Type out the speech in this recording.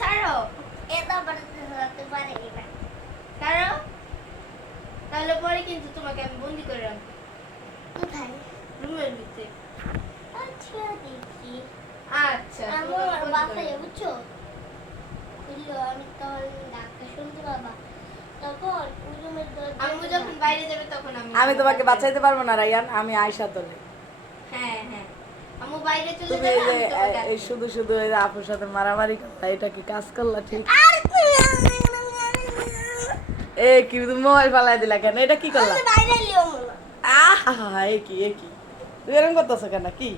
ছাড়ো এটা বাড়িতে পারে না তাহলে পরে কিন্তু তোমাকে আমি বন্দি করে রাখব কোথায় রুমের ভিতরে আচ্ছা দেখি আচ্ছা তোমাকে আমার বাসায় বুঝছ খুললো আমি তখন ডাক্তার শুনতে পাবা তখন ওই রুমের দরজা আম্মু যখন বাইরে যাবে তখন আমি আমি তোমাকে বাঁচাইতে পারব না রায়ান। আমি আয়সা তোলে হ্যাঁ হ্যাঁ। বাইরে চলে তুমি যাবে শুধু শুধু এই আপুর সাথে মারামারি করলা এটা কি কাজ করলা ঠিক? এ কি তুমি মোবাইল পালাই দিলা কেন? এটা কি করলা? আহ হা আহা এ কি এ কি? তুই এরকম করতেছো কেন? কি?